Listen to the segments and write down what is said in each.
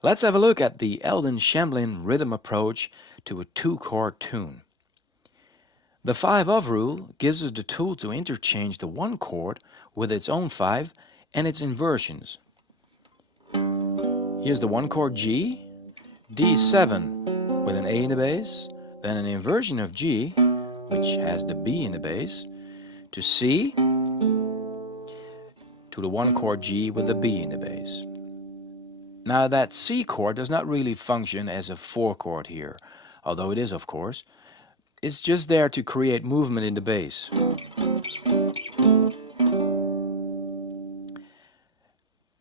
Let's have a look at the Eldon Shamblin rhythm approach to a two-chord tune. The 5-of rule gives us the tool to interchange the one chord with its own 5 and its inversions. Here's the one chord G, D7 with an A in the bass, then an inversion of G, which has the B in the bass, to C, to the one chord G with the B in the bass. Now that C chord does not really function as a 4 chord here, although it is of course. It's just there to create movement in the bass.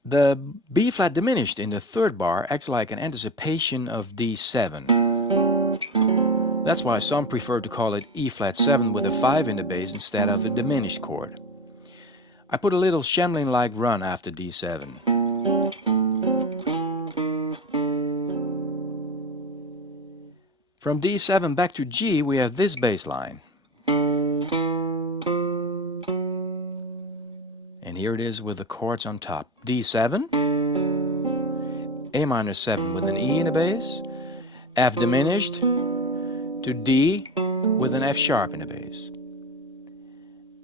The B flat diminished in the third bar acts like an anticipation of D7. That's why some prefer to call it E flat 7 with a 5 in the bass instead of a diminished chord. I put a little Shamblin-like run after D7. From D7 back to G we have this bass line. And here it is with the chords on top. D7, A minor 7 with an E in the bass, F diminished, to D with an F sharp in the bass.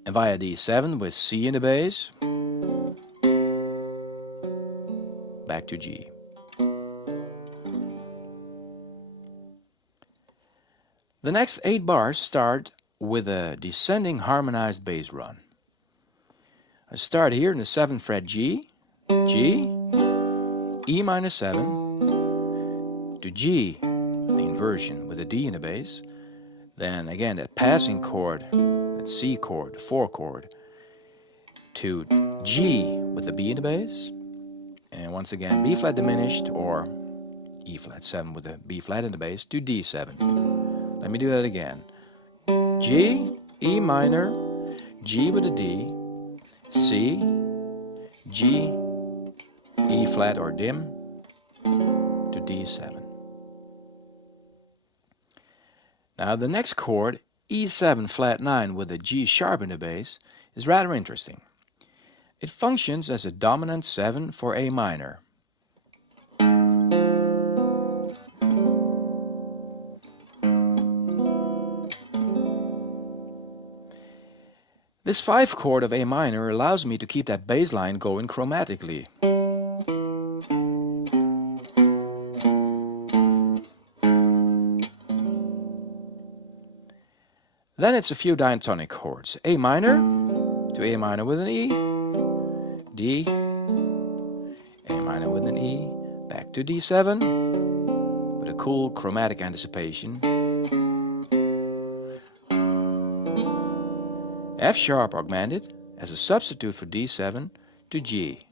And via D7 with C in the bass, back to G. The next 8 bars start with a descending harmonized bass run. I start here in the 7th fret G, G, E minor 7, to G, the inversion with a D in the bass, then again that passing chord, that C chord, the 4 chord, to G with the B in the bass, and once again B flat diminished or E flat 7 with a B flat in the bass to D7. Let me do that again. G, E minor, G with a D, C, G, E flat or dim, to D7. Now the next chord, E7 flat 9 with a G sharp in the bass, is rather interesting. It functions as a dominant 7 for A minor. This 5 chord of A minor allows me to keep that bass line going chromatically. Then it's a few diatonic chords. A minor to A minor with an E, D, A minor with an E, back to D7 with a cool chromatic anticipation. F sharp augmented as a substitute for D7 to G.